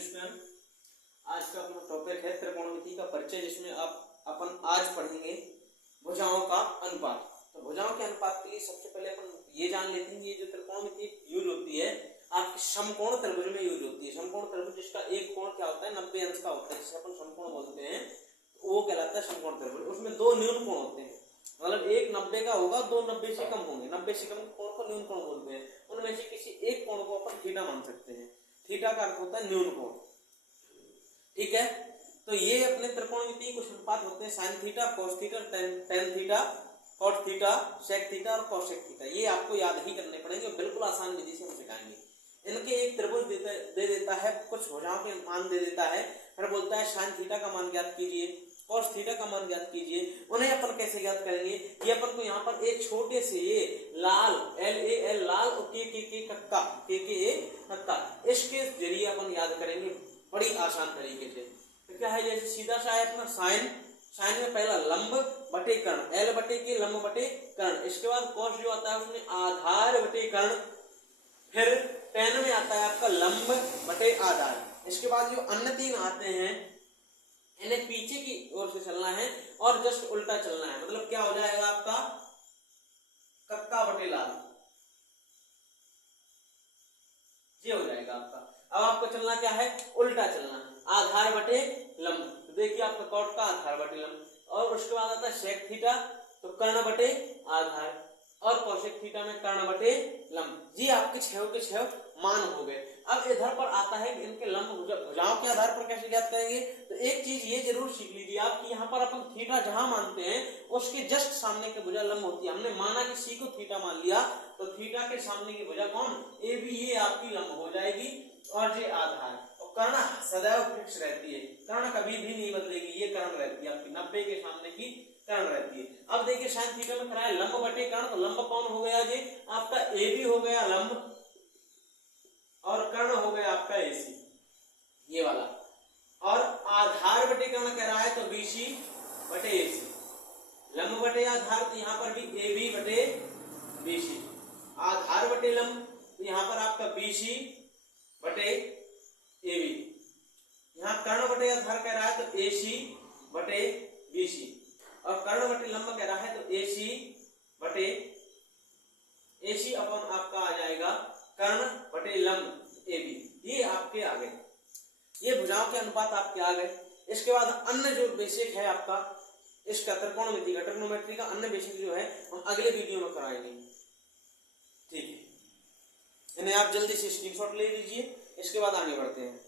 Student, आज का अपना टॉपिक है त्रिकोणमिति का परिचय, जिसमें अपन आज पढ़ेंगे भुजाओं का अनुपात। तो भुजाओं के अनुपात के लिए सबसे पहले अपन ये जान लेते हैं, ये जो त्रिकोणमिति यूज होती है आपकी समकोण त्रिभुज में यूज होती है। समकोण त्रिभुज जिसका एक कोण क्या होता है 90 अंश का होता है, जिसे अपन समकोण बोलते हैं, वो कहलाता है समकोण त्रिभुज। उसमें दो न्यून कोण होते हैं, मतलब एक 90 का होगा, दो 90 से कम होंगे। 90 से कम कोण को न्यून कोण बोलते हैं। उनमें से किसी एक कोण को अपन थीटा मान सकते हैं। थीटा का अर्थ होता है न्यून कोण, ठीक है। तो ये अपने त्रिकोणमिति कुछ अनुपात होते हैं, sine theta, cos theta, tan theta, cot theta, sec theta और कोसेक थीटा। ये आपको याद ही करने पड़ेंगे, बिल्कुल आसान विधि से हम सिखाएंगे। इनके एक त्रिभुज दे देता है, कुछ भुजाओं के मान दे देता है, फिर बोलता है साइन थीटा का मान ज्ञात कीजिए, कॉस थीटा का मान ज्ञात कीजिए। उन्हें अपन कैसे ज्ञात करेंगे? ये अपन को यहाँ पर एक छोटे से ये लाल LAL लाल और के कक्का कक्का, इसके जरिए अपन याद करेंगे बड़ी आसान तरीके से। तो क्या है, जैसे सीधा सा है अपना साइन में पहला लंब बटे कर्ण, L बटे के लंब बटे कर्ण। इसके बाद कॉस जो आता है उसमें आधार बटे कर्ण, फिर टेन में आता है आपका लंब बटे आधार। इसके बाद जो अन्य तीन आते हैं इन्हें पीछे की ओर से चलना है और जस्ट उल्टा चलना है। मतलब क्या हो जाएगा आपका कक्का बटे लाल, ये हो जाएगा आपका। अब आपको चलना क्या है, उल्टा चलना, आधार बटे लंब। तो देखिए आपका कॉट का आधार बटे लंब, और उसके बाद आता है सेक थीटा, तो कर्ण बटे आधार, और कोसेक थीटा में कर्ण बटे लंब। ये आपके छह के छह मान हो गए। अब इधर पर आता है कि इनके लंब भुजाओं के आधार पर कैसे ज्ञात करेंगे। तो एक चीज ये जरूर सीख लीजिए आप कि यहाँ पर अपन थीटा जहां मानते हैं उसके जस्ट सामने की भुजा लंब होती है। हमने माना कि सी को थीटा मान लिया, तो थीटा के सामने की भुजा कौन, AB, ये आपकी लंब हो जाएगी, और ये आधार। और कर्ण सदैव फिक्स रहती है, कर्ण कभी भी नहीं बदलेगी, ये कर्ण रहती है आपकी 90 के सामने की कर्ण रहती है। अब देखिए साइन थीटा में कराया लंब बटे कर्ण, तो लंब कौन हो गया जी आपका AB हो गया लंब, और कर्ण हो गया आपका AC, ये वाला। और आधार बटे कर्ण कह रहा है तो BC बटे AC, लंब बटे आधार तो यहाँ पर भी AB बटे BC, आधार बटे लंब तो यहाँ पर आपका BC बटे AB, यहाँ कर्ण बटे आधार कह रहा है तो AC बटे BC, और कर्ण बटे लंब कह रहा है तो AC अपन आपका आ जाएगा कर्ण बटे लंब AB। ये आपके आ गए, ये भुजाओं के अनुपात आपके आ गए। इसके बाद अन्य जो बेसिक है आपका इसका त्रिकोणमिति का, ट्रिग्नोमेट्री का अन्य बेसिक जो है हम अगले वीडियो में कराएंगे, ठीक है। इन्हें आप जल्दी से स्क्रीनशॉट ले लीजिए, इसके बाद आगे बढ़ते हैं।